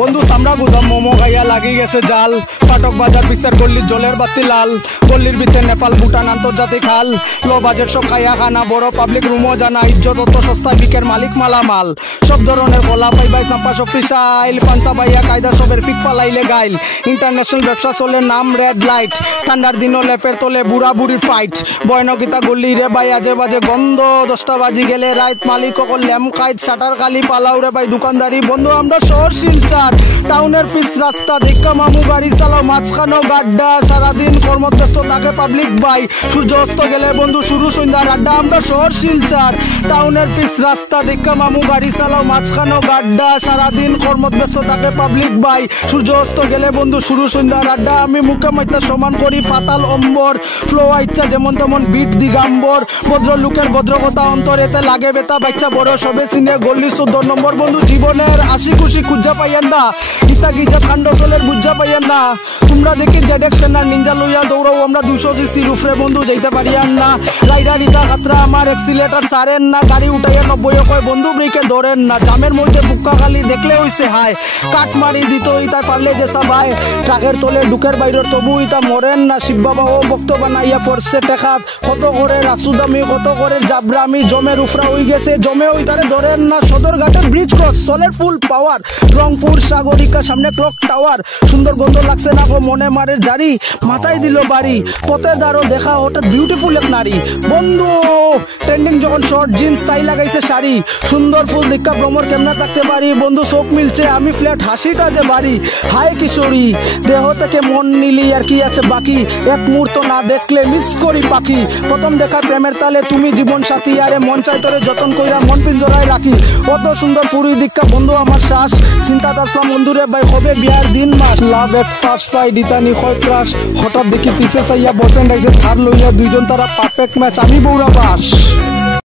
বন্ধু সামরা গুদাম মোমো খাইয়া লাগি গেছে জাল। ফাটক বাজার পিসের গল্লির জলের বাতি লাল। গল্লির ভিতরে নেপাল ভুটান আন্তর্জাতিক হাল। লো বাজেট সব খাইয়া খানা বড় পাবলিক রুমও জানা। ইজ্জত অত সস্তায় বিকের মালিক মালামাল। সব ধরনের কলা পাইবাই চাম্পা অফিসাইল। পাঞ্চা বাইয়া কায়দা সবের ফিক ফালাইলে গাইল। ইন্টারন্যাশনাল ব্যবসা চলে নাম রেড লাইট। ঠান্ডার দিনও লেপের তলে বুড়া বুড়ির ফাইট। বয়নকিতা গল্লি রে ভাই আজে বাজে গন্ধ। 10টা বাজি গেলে রাত মালিক অকল ল্যাম খাইত। শাটার খালি পালাও রে ভাই দোকানদারি বন্ধু। আমরা শহর শিলচার টাউনের পিস রাস্তা দেখা মামু গাড়ি চালাও মাঝখানো গাড্ডা। সারাদিন কর্মত ব্যস্ত থাকে পাবলিক বাই। সূর্য অস্ত গেলে বন্ধু শুরু সন্ধ্যার আড্ডা। আমরা শহর শিলচার টাউনের পিস রাস্তা দেখা মামু গাড়ি চালাও মাঝখানো গাড্ডা। সারাদিন কর্মত ব্যস্ত থাকে পাবলিক বাই। সূর্য অস্ত গেলে বন্ধু শুরু সন্ধ্যার আড্ডা। আমি মুখে মাইতা সমান করি ফাতাল অম্বর। ফ্লো ইচ্ছা যেমন তেমন বিট দিগাম্বর। ভদ্র লোকের ভদ্রকতা অন্তরেতে লাগে বেতা বাচ্চা বড় সবে সিনে গল্লি 14 নম্বর বন্ধু। জীবনের আশি খুশি খুঁজা পাইয়েন না। ইতা গিজা কাণ্ড চলের বুঝা পাইয়েন না। তোমরা দেখি জেডেক্সেন আর নিনজা লইয়া দৌড়াও। আমরা 200 সিসি রুফরে বন্ধু যাইতে পারিয়ান না। রাইডার ইতা খাতরা আমার এক্সিলেটার সারেন না। গাড়ি উঠাইয়া 90 কয় বন্ধু ব্রেকে ধরেন না। জামের মধ্যে ফুক্কা খালি দেখলে হইছে হায়। কাট মারি দিত ইতা পারলে যে সবাই। ট্রাকের তলে ঢুকের বাইরের তবু ইতা মরেন না। শিব বাবা ও ভক্ত বানাইয়া পড়ছে টেকাত। কত করে রাসুদামি কত করে জাবরামি। জমের উফরা হয়ে গেছে জমে ওই তারে ধরেন না। সদরঘাটের ব্রিজ ক্রস চলের ফুল পাওয়ার। রংপুর সাগরিকা সামনে ক্লক টাওয়ার। সুন্দর গন্ধ লাগছে না গো মনে মারের জারি। মাথায় দিল বাড়ি পথে দাঁড়ো দেখা হঠাৎ বিউটিফুল এক নারী বন্ধু। ট্রেন্ডিং যখন শর্ট জিন্স তাই লাগাইছে শাড়ি। সুন্দর ফুল দীক্ষা ভ্রমর কেমনা থাকতে পারি বন্ধু। চোখ মিলছে আমি ফ্ল্যাট হাসিটা যে বাড়ি। হায় কিশোরী দেহ থেকে মন নিলি আর কি আছে বাকি। এক মুহূর্ত না দেখলে মিস করি পাখি। প্রথম দেখা প্রেমের তালে তুমি জীবন সাথী। আরে মন চাই তোরে যতন কইরা মন পিঞ্জরায় রাখি। কত সুন্দর পুরী দীক্ষা বন্ধু আমার শ্বাস। চিন্তাত আসলাম বন্ধুরে ভাই হবে বিয়ার দিন মাস। লাভ এট ফার্স্ট সাইড ইতানি হয় ক্রাশ। হঠাৎ দেখি পিছে চাইয়া বয়ফ্রেন্ড আইছে ধার লইয়া। দুইজন তারা পারফেক্ট ম্যাচ আমি বৌরা বাস।